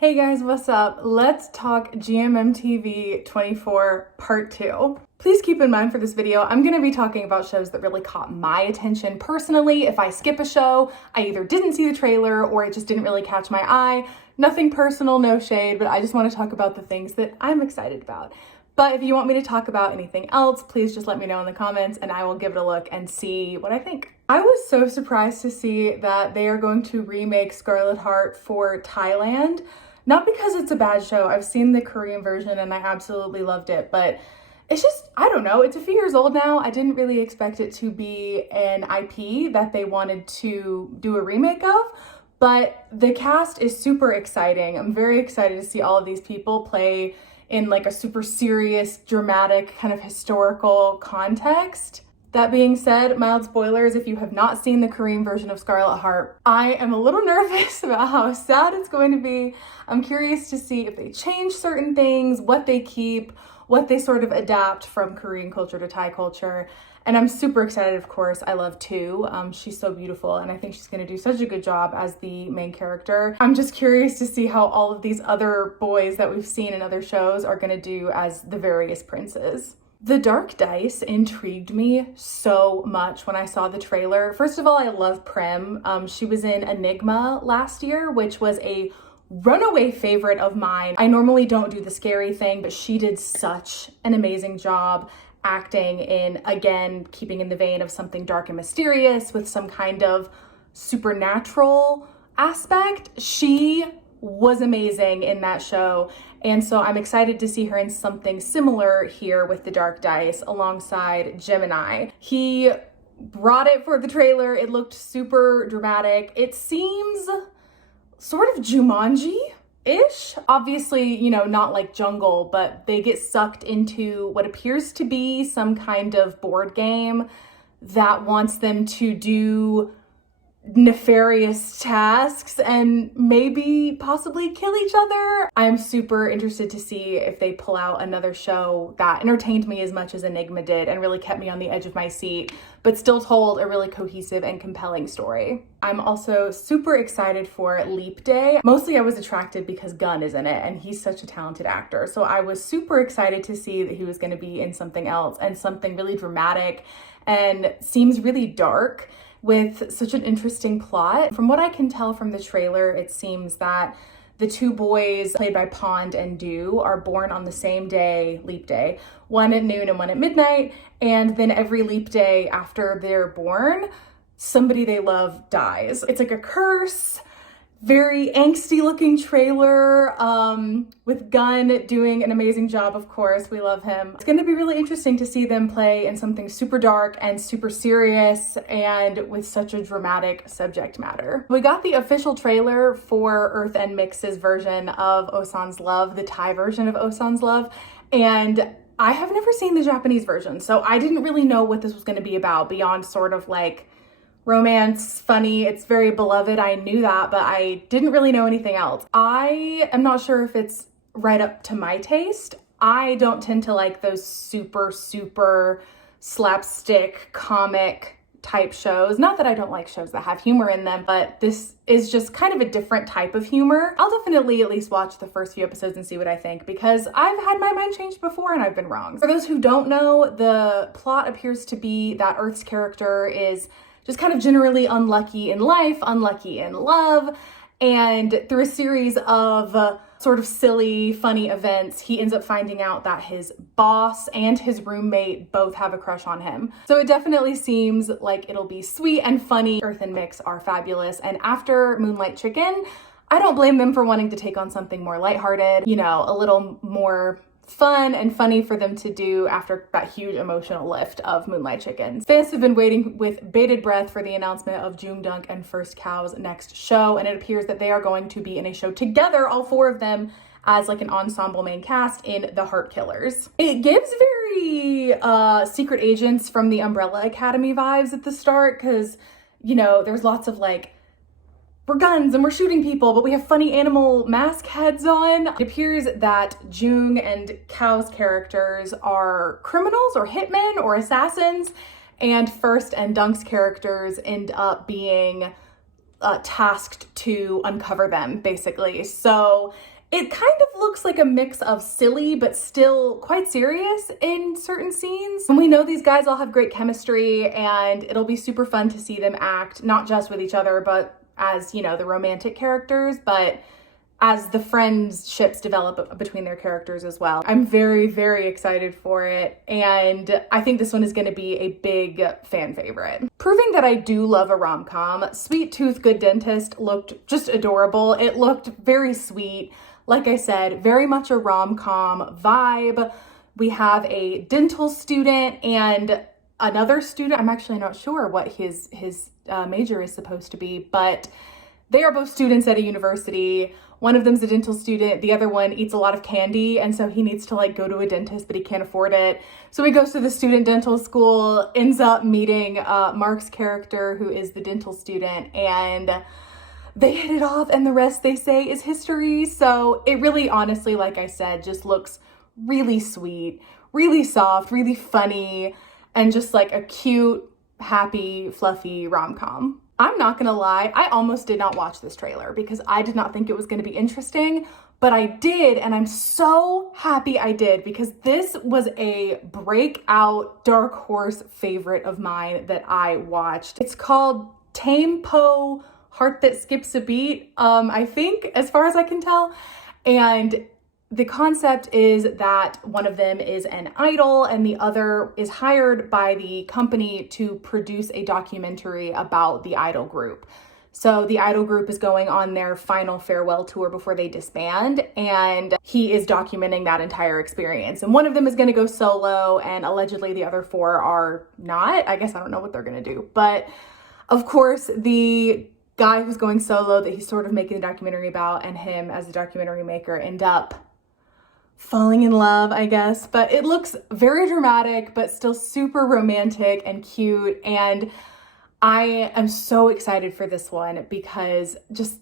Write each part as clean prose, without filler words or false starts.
Hey guys, what's up? Let's talk GMMTV 24 Part 2. Please keep in mind for this video, I'm going to be talking about shows that really caught my attention personally. If I skip a show, I either didn't see the trailer or it just didn't really catch my eye. Nothing personal, no shade, but I just want to talk about the things that I'm excited about. But if you want me to talk about anything else, please just let me know in the comments and I will give it a look and see what I think. I was so surprised to see that they are going to remake Scarlet Heart for Thailand. Not because it's a bad show. I've seen the Korean version and I absolutely loved it, but it's just, I don't know, it's a few years old now. I didn't really expect it to be an IP that they wanted to do a remake of, but the cast is super exciting. I'm very excited to see all of these people play in like a super serious, dramatic, kind of historical context. That being said, mild spoilers, if you have not seen the Korean version of Scarlet Heart, I am a little nervous about how sad it's going to be. I'm curious to see if they change certain things, what they keep, what they sort of adapt from Korean culture to Thai culture. And I'm super excited, of course. I love Tu. She's so beautiful and I think she's gonna do such a good job as the main character. I'm just curious to see how all of these other boys that we've seen in other shows are gonna do as the various princes. The Dark Dice intrigued me so much when I saw the trailer. First of all, I love Prem. She was in Enigma last year, which was a runaway favorite of mine. I normally don't do the scary thing, but she did such an amazing job acting in, again, keeping in the vein of something dark and mysterious with some kind of supernatural aspect. She was amazing in that show. And so I'm excited to see her in something similar here with the Dark Dice alongside Gemini. He brought it for the trailer. It looked super dramatic. It seems sort of Jumanji-ish. Obviously, you know, not like Jungle, but they get sucked into what appears to be some kind of board game that wants them to do nefarious tasks and maybe possibly kill each other. I'm super interested to see if they pull out another show that entertained me as much as Enigma did and really kept me on the edge of my seat, but still told a really cohesive and compelling story. I'm also super excited for Leap Day. Mostly I was attracted because Gunn is in it and he's such a talented actor. So I was super excited to see that he was going to be in something else and something really dramatic and seems really dark, with such an interesting plot. From what I can tell from the trailer, it seems that the two boys played by Pond and Do are born on the same day, Leap Day, one at noon and one at midnight. And then every Leap Day after they're born, somebody they love dies. It's like a curse. Very angsty looking trailer with Gunn doing an amazing job, of course. We love him. It's gonna be really interesting to see them play in something super dark and super serious and with such a dramatic subject matter. We got the official trailer for Earth and Mix's version of Osan's Love, the Thai version of Osan's Love, and I have never seen the Japanese version, so I didn't really know what this was gonna be about beyond sort of like romance, funny, it's very beloved. I knew that, but I didn't really know anything else. I am not sure if it's right up to my taste. I don't tend to like those super slapstick comic type shows. Not that I don't like shows that have humor in them, but this is just kind of a different type of humor. I'll definitely at least watch the first few episodes and see what I think because I've had my mind changed before and I've been wrong. For those who don't know, the plot appears to be that Earth's character is just kind of generally unlucky in life, unlucky in love, and through a series of sort of silly, funny events, he ends up finding out that his boss and his roommate both have a crush on him. So it definitely seems like it'll be sweet and funny. Earth and Mix are fabulous, and after Moonlight Chicken, I don't blame them for wanting to take on something more lighthearted, you know, a little more fun and funny for them to do after that huge emotional lift of Moonlight Chicken. Fans have been waiting with bated breath for the announcement of Jungdunk and First Cow's next show, and it appears that they are going to be in a show together, all four of them, as like an ensemble main cast in The Heart Killers. It gives very Secret Agents from the Umbrella Academy vibes at the start because, you know, there's lots of like, we're guns and we're shooting people, but we have funny animal mask heads on. It appears that Jung and Kao's characters are criminals or hitmen or assassins, and First and Dunk's characters end up being tasked to uncover them, basically. So it kind of looks like a mix of silly, but still quite serious in certain scenes. And we know these guys all have great chemistry, and it'll be super fun to see them act, not just with each other, but as, you know, the romantic characters, but as the friendships develop between their characters as well. I'm very, very excited for it, and I think this one is gonna be a big fan favorite. Proving that I do love a rom-com, Sweet Tooth Good Dentist looked just adorable. It looked very sweet. Like I said, very much a rom-com vibe. We have a dental student and another student. I'm actually not sure what his major is supposed to be, but they are both students at a university. One of them's a dental student. The other one eats a lot of candy, and so he needs to like go to a dentist, but he can't afford it. So he goes to the student dental school, ends up meeting Mark's character, who is the dental student, and they hit it off, and the rest, they say, is history. So it really, honestly, like I said, just looks really sweet, really soft, really funny, and just like a cute, happy, fluffy rom-com. I'm not gonna lie, I almost did not watch this trailer because I did not think it was gonna be interesting, but I did, and I'm so happy I did because this was a breakout dark horse favorite of mine that I watched. It's called TPO Heart That Skips a Beat, I think, as far as I can tell. And the concept is that one of them is an idol and the other is hired by the company to produce a documentary about the idol group. So the idol group is going on their final farewell tour before they disband, and he is documenting that entire experience. And one of them is going to go solo, and allegedly the other four are not. I guess I don't know what they're going to do. But of course, the guy who's going solo that he's sort of making the documentary about and him as the documentary maker end up falling in love, I guess. But it looks very dramatic, but still super romantic and cute. And I am so excited for this one because just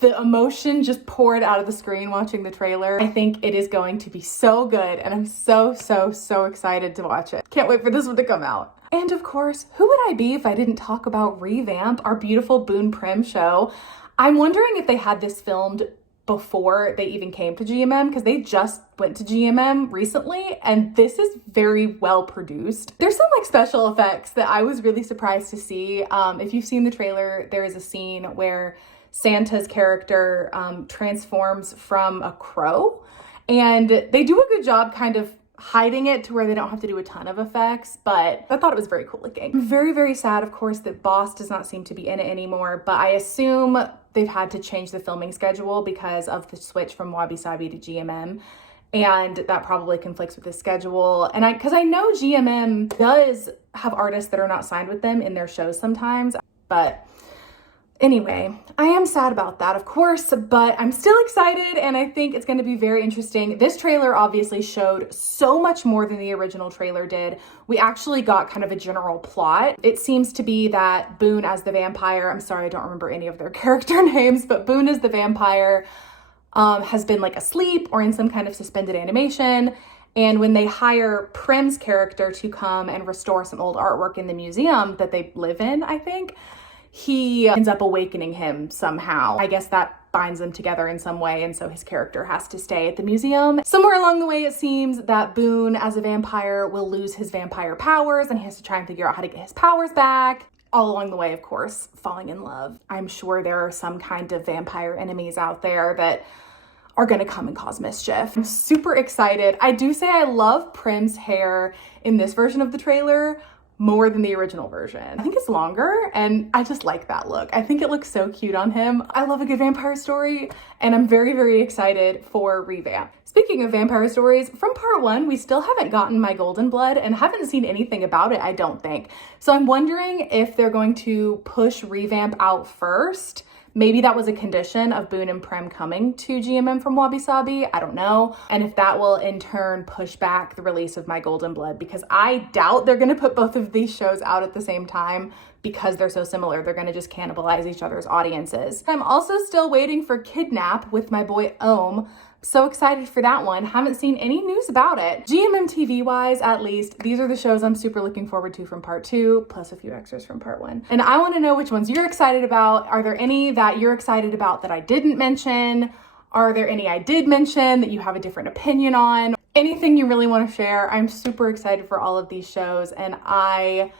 the emotion just poured out of the screen watching the trailer. I think it is going to be so good, and I'm so excited to watch it. Can't wait for this one to come out. And of course, who would I be if I didn't talk about Revamp, our beautiful Boone Prim show? I'm wondering if they had this filmed before they even came to GMM, because they just went to GMM recently, and this is very well produced. There's some like special effects that I was really surprised to see. If you've seen the trailer, there is a scene where Santa's character transforms from a crow, and they do a good job kind of hiding it to where they don't have to do a ton of effects, but I thought it was very cool looking. I'm very sad, of course, that Boss does not seem to be in it anymore, but I assume they've had to change the filming schedule because of the switch from Wabi Sabi to GMM, and that probably conflicts with the schedule. And because I know GMM does have artists that are not signed with them in their shows sometimes, but anyway, I am sad about that, of course, but I'm still excited, and I think it's going to be very interesting. This trailer obviously showed so much more than the original trailer did. We actually got kind of a general plot. It seems to be that Boone as the vampire, I'm sorry, I don't remember any of their character names, but Boone as the vampire has been like asleep or in some kind of suspended animation. And when they hire Prim's character to come and restore some old artwork in the museum that they live in, I think, he ends up awakening him somehow. I guess that binds them together in some way, and so his character has to stay at the museum. Somewhere along the way, it seems that Boone, as a vampire, will lose his vampire powers, and he has to try and figure out how to get his powers back. All along the way, of course, falling in love. I'm sure there are some kind of vampire enemies out there that are gonna come and cause mischief. I'm super excited. I do say I love Prim's hair in this version of the trailer more than the original version. I think it's longer, and I just like that look. I think it looks so cute on him. I love a good vampire story, and I'm very excited for Revamp. Speaking of vampire stories, from part 1, we still haven't gotten My Golden Blood and haven't seen anything about it, I don't think. So I'm wondering if they're going to push Revamp out first. Maybe that was a condition of Boone and Prim coming to GMM from Wabi Sabi. I don't know. And if that will in turn push back the release of My Golden Blood, because I doubt they're gonna put both of these shows out at the same time because they're so similar, they're gonna just cannibalize each other's audiences. I'm also still waiting for Kidnap with my boy Ohm. So excited for that one. Haven't seen any news about it. GMMTV wise, at least, these are the shows I'm super looking forward to from part 2, plus a few extras from part 1. And I wanna know which ones you're excited about. Are there any that you're excited about that I didn't mention? Are there any I did mention that you have a different opinion on? Anything you really wanna share. I'm super excited for all of these shows, and I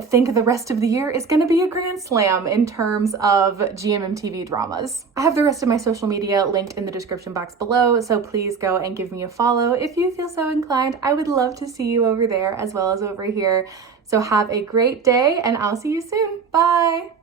think the rest of the year is going to be a grand slam in terms of GMMTV dramas. I have the rest of my social media linked in the description box below, so please go and give me a follow if you feel so inclined. I would love to see you over there as well as over here. So have a great day, and I'll see you soon. Bye!